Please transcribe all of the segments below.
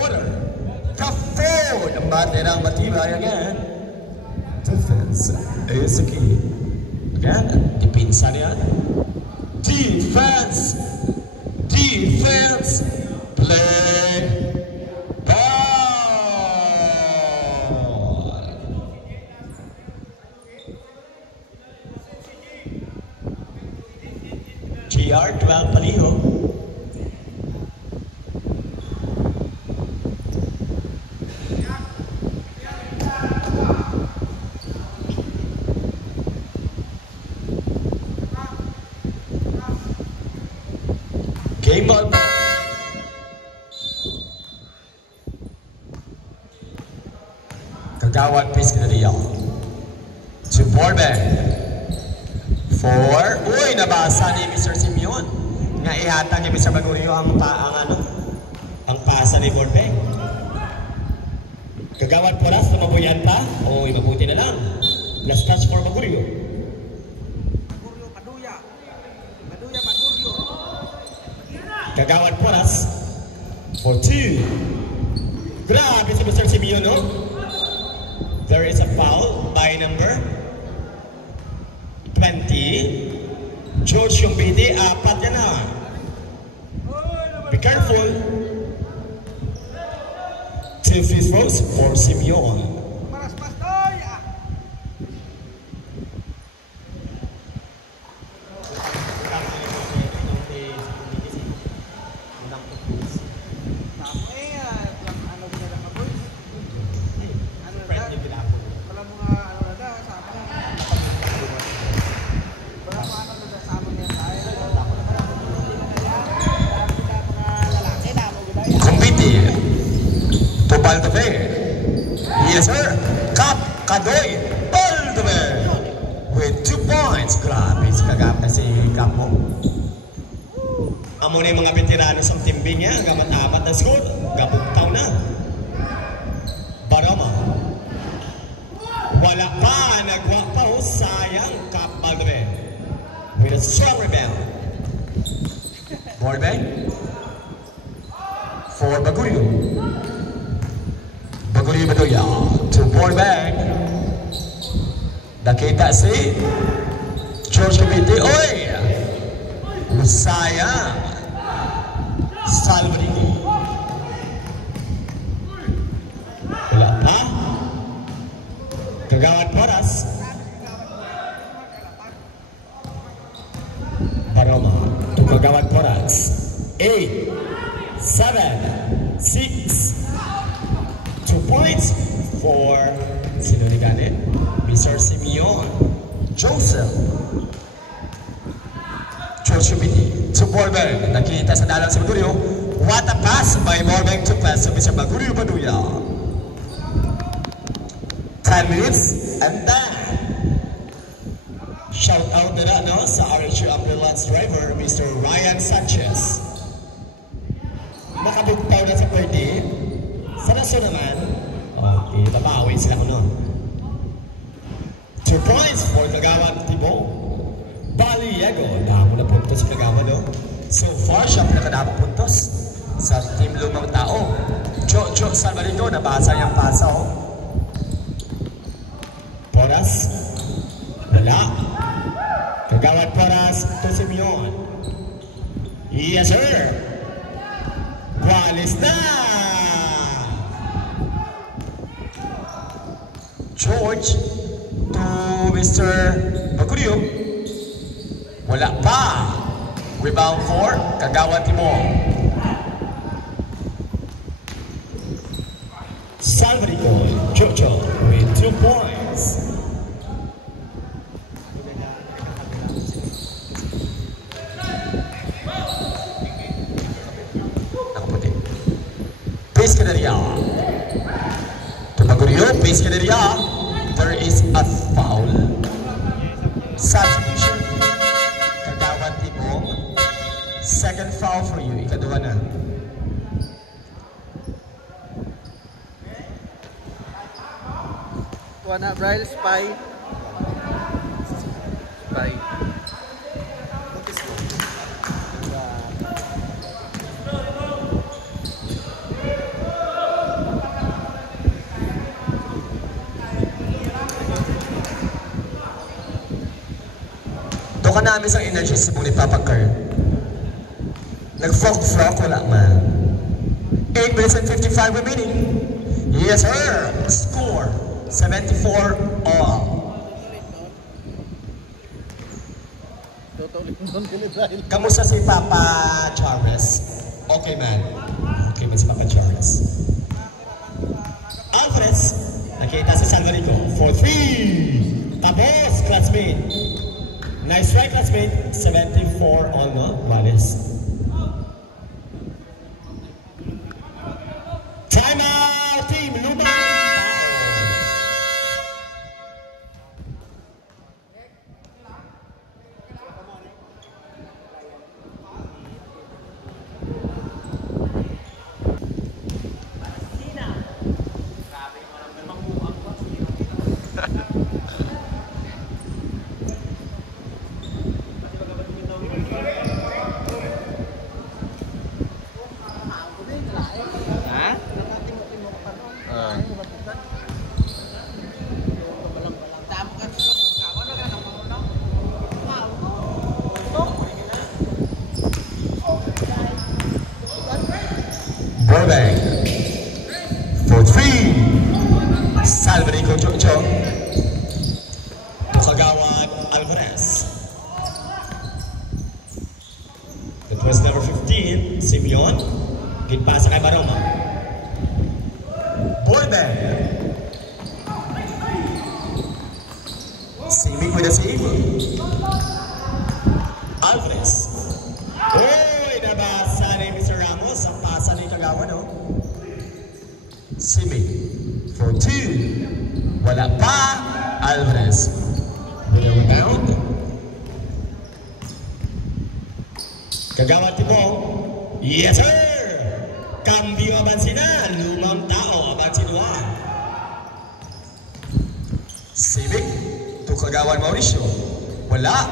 quarter. The fourth banderang matibay again. Defense is the key. Again, dipinsa niya. Defense. Defense. Play. Ball. GR 12 paliho. Game ball. Kagawad piece ka na riyan. To Borben. 4. Uy, nabasa ni Mr. Simeon. Nga ihata kay Mr. Bagurio ang pasa ni Borben. Kagawad Poras, lumabuyan pa. Uy, mabuti na lang. Last touch for Bagurio. Bagurio. Kagawad Poras for 2. Grabe si Mr. Simeon, no? There is a foul by number 20. George yung BD, 4 yan na. Be careful. 2 free throws for Simeon. Yes, sir. Kadoy Baldover with 2 points. Grabe, kagap na si Kapo. Amo na yung mga veterano sa timbing niya. Gamat-apat na score. Gabugtaw na. Barama. Wala pa. Nagwa pa. Sayang. Cap Baldover with a strong rebound. Borben for Bagurio. Bagurio Baduya to Borben. Nakita si George Cavite. Oy! Sayang. Salvadini. Wala pa. Kagawad Poras. Baroma to Kagawad Poras. 8, 7, 6. 2 points for sino ni Ganit? Mr. Simeon. Joseph. George Cavite to Borben. Nakita sa dalang si Bagurio. What a pass by Borben to pass to Mr. Bagurio Baduya. 10 minutes and then shout out na no sa RHU ambulance driver Mr. Ryan Sanchez. Nakabugtaw na sa pwede. Sa raso naman, okay, nabawi sila ko 2 points for Kagawad Tibo. Baliego, damo na puntos sa Kagawad, no? So far, siya pinakadamo puntos sa team lumang tao. Jojo Salvador, nabasa niyang pasa, oh. Poras, wala. Kagawad Poras to Simeon. Yes, sir. Walis na. George to Mr. Bagurio. Wala pa. Rebound for Kagawad Timog. Salvador Jojo with 2 points. Nakaputi. Pace Canaria. To Bagurio, Pace Canaria. There is a foul. Substitution. Kagawad Timog. Second foul for you. Ikaduha na. Wana Braille Spy. Spy. kanamis ang energy sa muli Papa Kurt. Nag-flock, wala man. 8 minutes and 55 remaining. Yes, sir. Score, 74 all. Kamusta si Papa Charles? Okay man. Okay man si Papa Charles. Alvarez, nakita si Salvadorico for 3. Tapos, classmate. Nice try, classmate. 74 all, no? Wallace. Time out, team Lumang! Burbank for 3. Salvadorico Jojo. Kagawad Alvarez. That was number 15, Simeon. Good pass kay Baroma. Burbank. Simic with a save. Alvarez. Uy, nabasa ni Mr. Ramos. Ang pasa ni Kagawa, no? Simic for 2. Wala pa. Alvarez with a rebound. Kagawa Timong. Yes, sir! Cambio abansina. Lumang tao. Abansinuan. Simic to Kagawa Mauricio. Wala.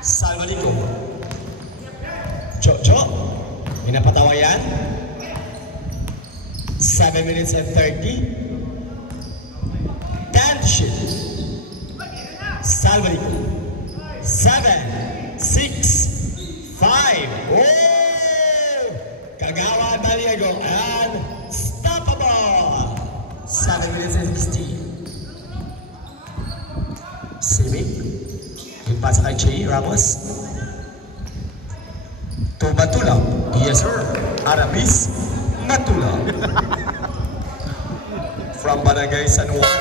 Salvadorico. Jojo. Inapatawayan. 7 minutes and 30. Danship. Salvadorico. 7, 6, 5. Oh! Kagawa Baliego and stoppable. 7 minutes and 16. Simic. Yung pasa kay Jay Ramos. To Matula. Yes, sir. Arabis Matula. From Barangay San Juan.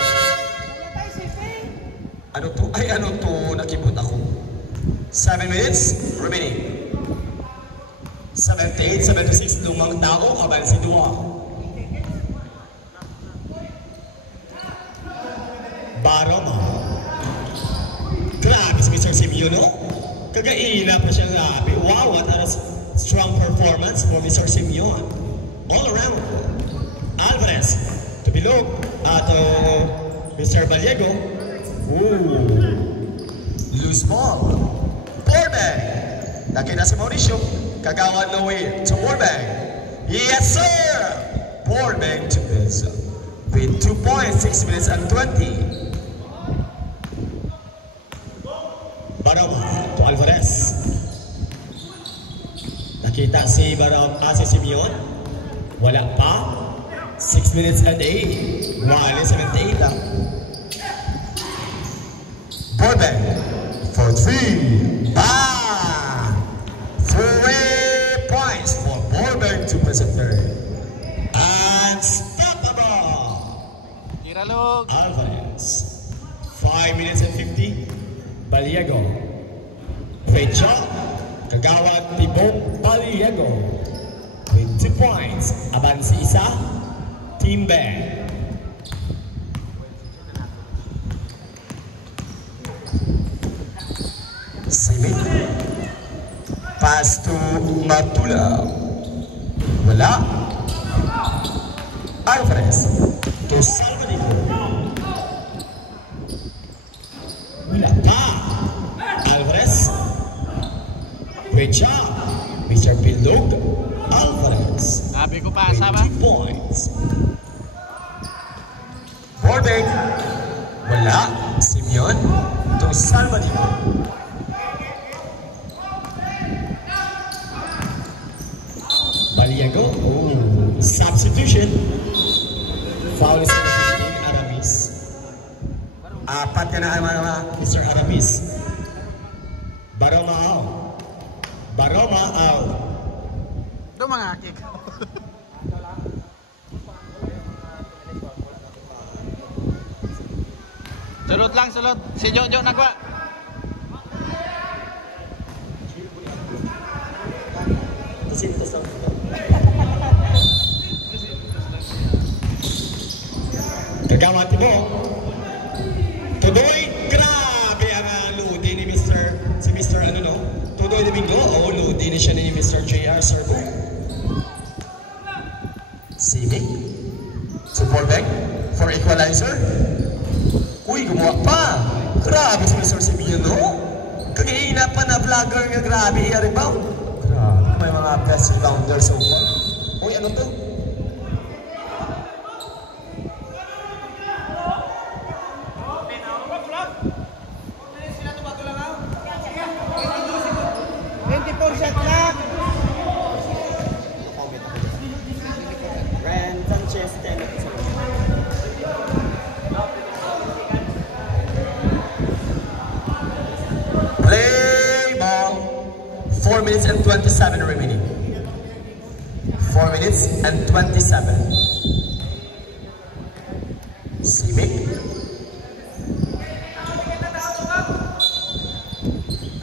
Ano to? Ay, ano to? Nakipot ako. 7 minutes remaining. 78, 76. Lumang tao. Kaban si Dua. Baroma. Grabe si Mr. Simeon, no? Kagaila pa siya grabe. Wow, what a strong performance for Mr. Simeon. All around. Alvarez. To Bilog. To Mr. Baliego. Ooh. Loose ball. Burbank. Nakita si Mauricio. Kagawa no way to Burbank. Yes, sir! Burbank to this. With 2 points, 6 minutes and 20. Baroma to Alvarez. Nakita si si Simeon. Wala pa. 6 minutes and 8. Wale 78 lang. Burbank for 3. Bang! 3 points for Burbank to present third. Unstoppable. Alvarez. 5 minutes and 50. Baliego. Fecha. Kagawad Tibong Baliego. With 2 points. Aban si isa. Team Bang. Simic. Pass to Matula. Wala. Alvarez. To Salvadorico. Wala pa. Alvarez. Great job, Mr. Pildog. Alvarez. Sabi ko pa, sama? 2 points. Burbank. Wala. Simeon. To to Salvador. Baliego. Oh, substitution. Foul is Aramis. Apat ka na mga Mr. Aramis. Baroma out. Baroma out. Ito mga kick. Sulot lang, sulot. Si Jojo nagwa. Kagawati mo. Tudoy, grabe ang ludi ni si Mr. ano no? Tudoy Domingo, ludi ni siya ni Mr. JR Servo. Simic. Support back for equalizer. Uy, gumawa pa. Grabe si Mr. Simeon, no? Kagihina pa na vlogger nga grabe i-rebound. Grabe, may mga best rebounders so far. Uy, ano to? Play ball. 4 minutes and 27 remaining. 4 minutes and 27. Simic.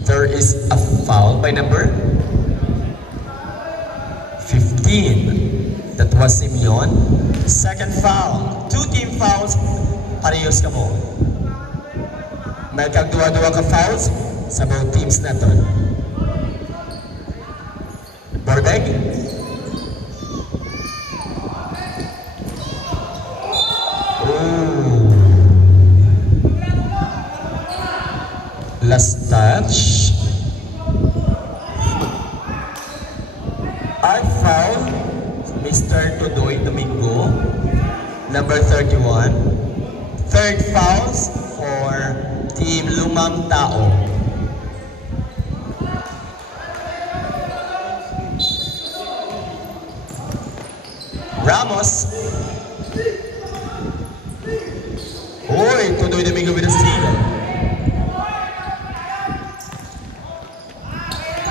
There is a foul by number 15. That was Simeon. Second foul. 2 team fouls. Parehas ka mo. May kagduwa-duwa ka fouls sa both teams na to. Borbeg. Last touch. Art foul. Mr. Tudoy Domingo. Number 31. Third fouls for Team Lumang Tao. Ramos. Uy, Tudoy Domingo with a steal.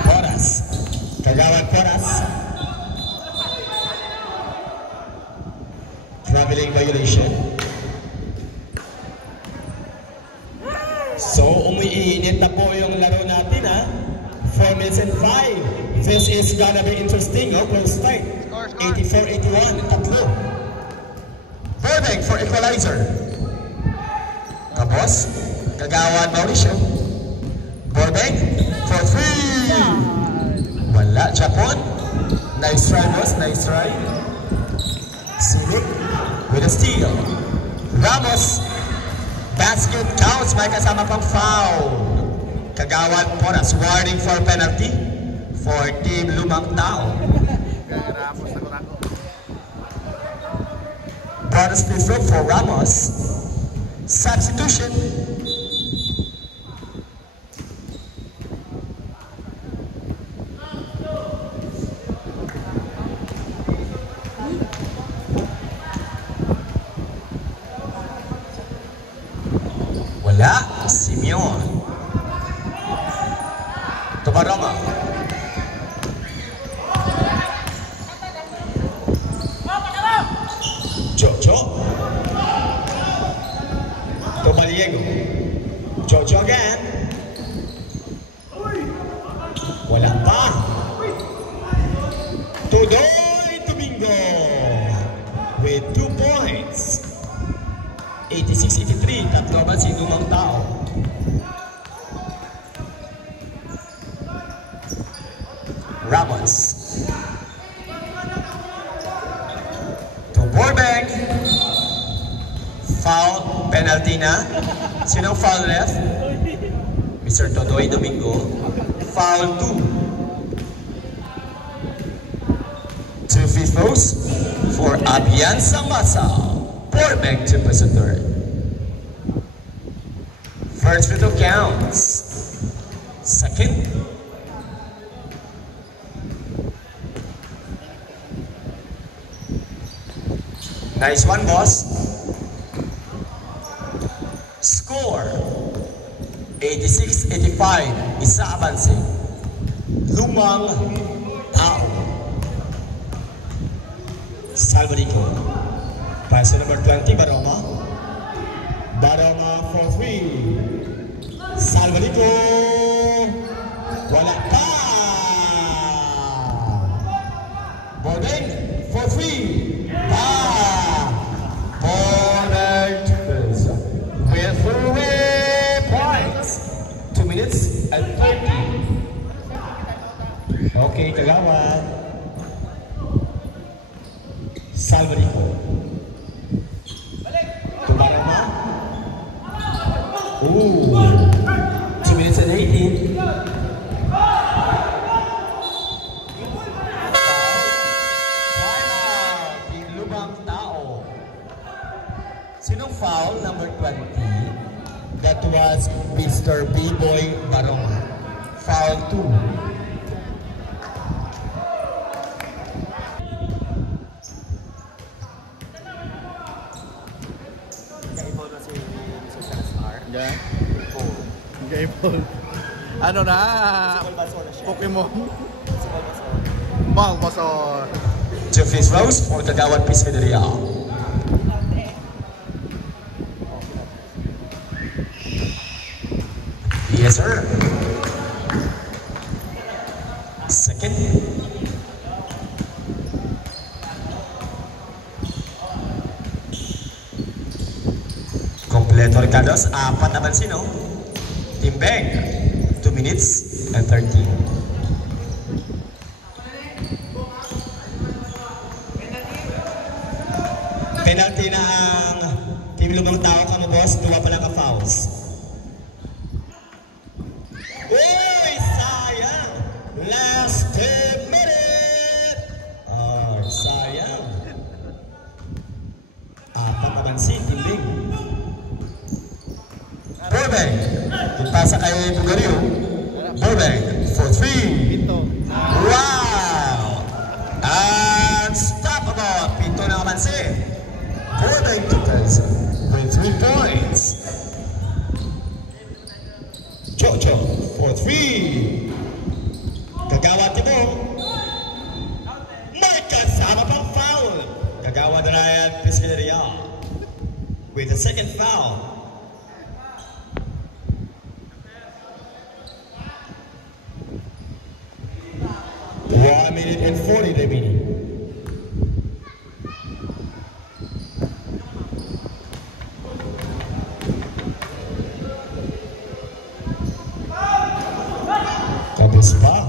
Poras. Kagawad Poras. Traveling violation. So, umiinit na po yung laro natin, ha? 4 minutes and 5. This is gonna be interesting, First fight. 84-81, tatlo. Burbank for equalizer. Tapos, Kagawad Mauricio. Burbank for 3. Wala, Japon. Nice try, boss. Nice try. Simic with a steal. Ramos. Basket counts, may kasama pang foul. Kagawad Poras, warning for penalty for Team Lumang Tao. Bonus free throw for Ramos. Substitution. Wala, Simeon. Tumarama. Jojo. Tomaliego. Jojo again. Wala pa. Tudoy Domingo with 2 points. 86-83, tatlo ba si Lumang Tao? Ramos. To Burbank. Foul, penalty na. Sinong foul left? Mr. Tudoy Domingo. Foul 2. 2 free throws for Abian Samasa. Burbank to Pasatur. First free throw counts. Second. Nice one, boss. Score 86-85. Isa abansing. Lumang tao. Salvadrico. Pass to number 20, Baroma. Baroma for 3. Salvadrico. Wala pa. Bordeng for 3. With 3 points. 2 minutes and 30. Okay, Kagawan. Salvadrico. To Baroma. Ooh. 2 minutes and 18. Sinong foul? Number 20. That was Mr. B-Boy Baroma. Foul 2. Nag-i-foul na si Mr. Salazar. Yeah. Foul. Nag-i-foul. Ano na? Pokemon. Bulbasaur. Jeffries Rose for Kagawan Piscinaria. Yes, sir. Second. Kompleto Ricardos. 4 naman sino? Timbeng. 2 minutes and 13. Penalty na ang Team Lumang Tao ka mo, boss. 2 pa lang ka-fouls. Uy! Sayang! Last 10 minutes! Sayang. 4 naman si Timbing. Burbank. Ipasa kay Bugario. Burbank for 3. Wow! And stop about. Pinto na naman si Burbank Tukers with 3 points. Jojo for 3. Kagawa Tibong. May kasama pang foul. Kagawa Ryan Piscinaria with the second foul. 1 minute and 40 remaining. Kapis pa.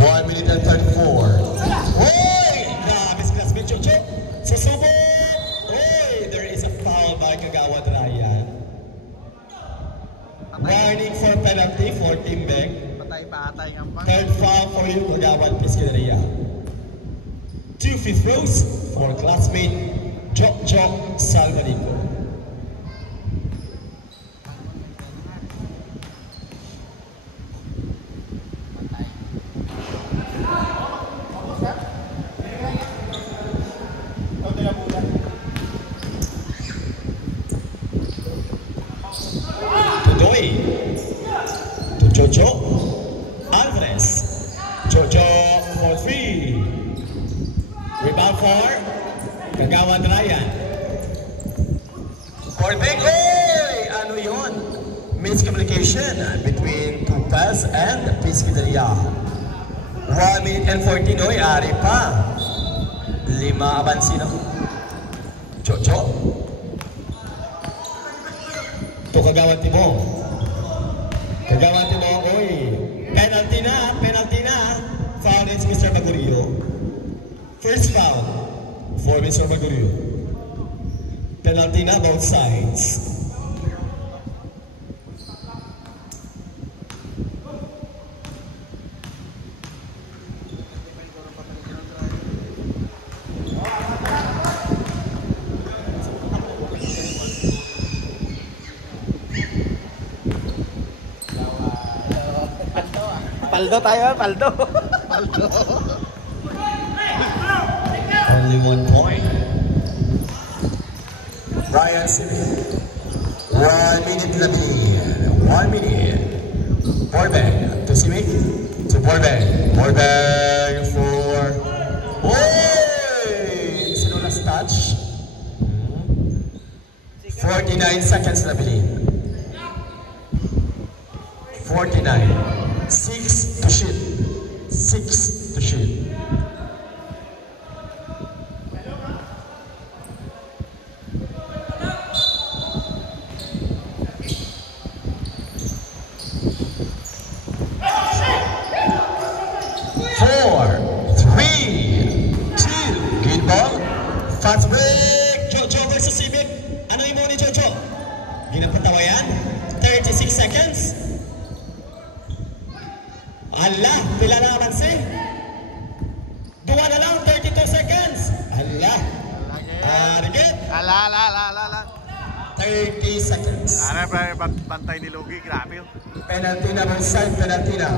1 minute and 34. Oy! Nabis classmate Chocho. Susubok! Oy! There is a foul by Kagawa Ryan. Warning for penalty for Team Beng. Patay-patay nga pa. Third foul for you, Kagawan Piscinaria. 2 free throws for classmate Jok Salvadrico. To Jojo Alvarez. Jojo for 3. Rebound for Kagawan Ryan. For Big Oy! Ano yun? Miscommunication between Tutas and Piscinaria. 1 minute and 14. Oy, ari pa. 5 abansino. Jojo. To Kagawan Tibong. Kagawan Tibong, oy. Penalty na. Foul is Mr. Bagurio. First foul for Mr. Bagurio. Penalty na both sides. Paldo tayo, paldo. Paldo. Only 1 point. Ryan Simi. 1 minute labing. 1 minute. Borbeng to Simi. To Borbeng. Borbeng for... Oy! Sino last touch? 49 seconds labing. 49. 6 to shoot. 6 to shoot. Fast break! Jojo versus Civic. Ano yung ni Jojo? Ginapatawa yan? 36 seconds? Ala, pila na naman si? Duwa na lang, 32 seconds. Ala. Rigit. Ala. 30 seconds. Ano ba bantay ni Logi? Grabe yun. Penalty na side, penalty na.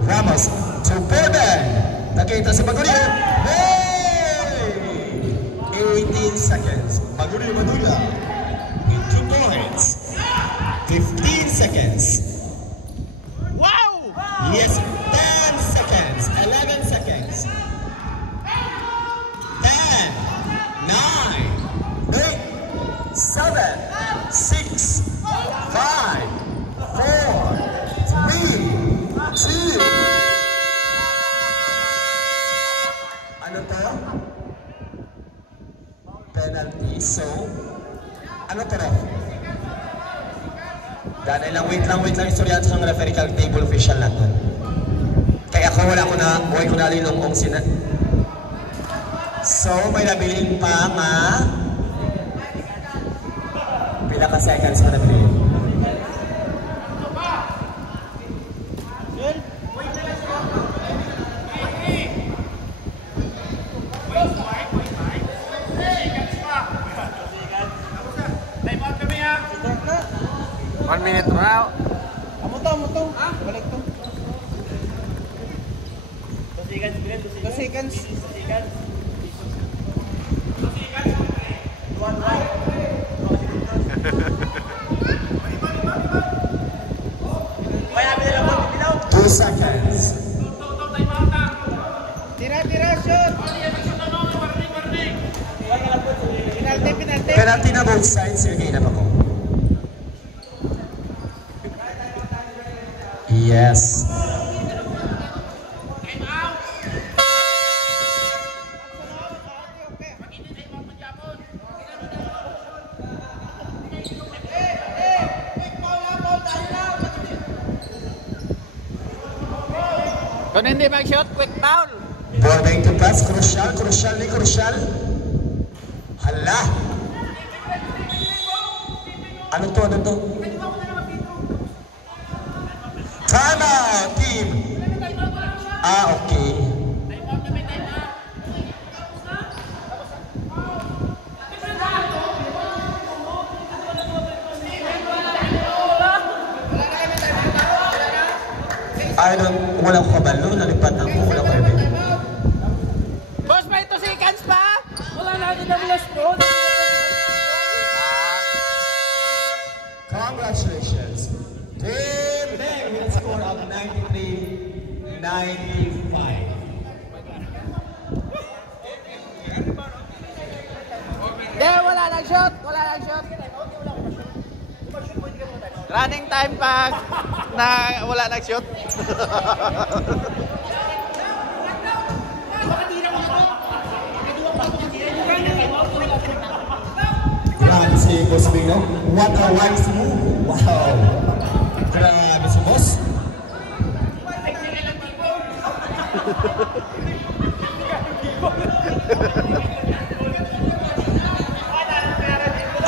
Ramos to Borden. Nakita si Magurio. Hey! 18 seconds. Magurio Madula with 2 points. 15 seconds. Wow! Yes, 10 seconds. 11 seconds. 10, 9, 8, 7, 6, 5, 4, 3, 2. Ano to? Penalty. So, ano to ref? Ganay lang, wait lang. Istorya sa referee kag table official na to. Kaya ako wala ko na linong sina. So, may nabiling pa nga pila ka seconds na nabiling. One minute now. Amo to. Balik to. 2 seconds. Two seconds. Tira, shoot. Penalty. Penalty na both sides. Sige na pa ko. Yes. Kung hindi mag-shot, quick foul. Borbeng to pass. Crucial. Hala. Ano to? Time out, team. Okay. Wala ko kabalo, nalipat ako, wala ko rin. Boss, may 2 seconds pa? Wala natin ang last bro. Congratulations. Team Beng with a score of 93-95. Wala nang shot. Running time pa na wala nang shot. Grabe si Boss Bino. What a wise move. Wow. Grabe si Boss.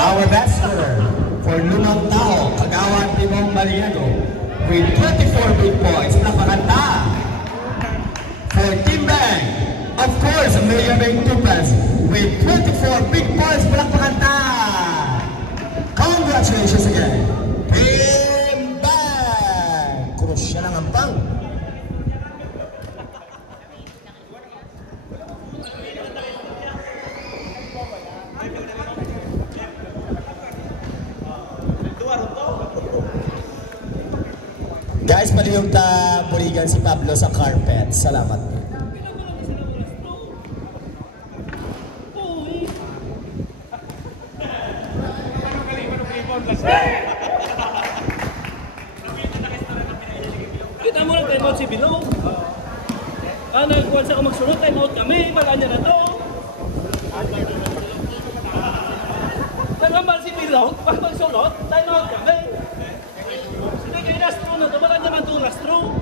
Our best scorer for Lumang Tao, Kagawan Timong Mariego with 24 big points. Napakanta. For Team Beng, of course, Mayor Beng Tupas with 24 big points. Napakanta. Congratulations again. Team Beng. Guys, palihog ta buligan si Pablo sa carpet. Salamat. Kita mo lang time out si Bilo. Nagkuhan sa ka magsunod, time out kami. Wala niya na to. Nagambal si Bilo. Pag magsunod, time out kami. Sige, last throw na to. Wala niya man to last throw.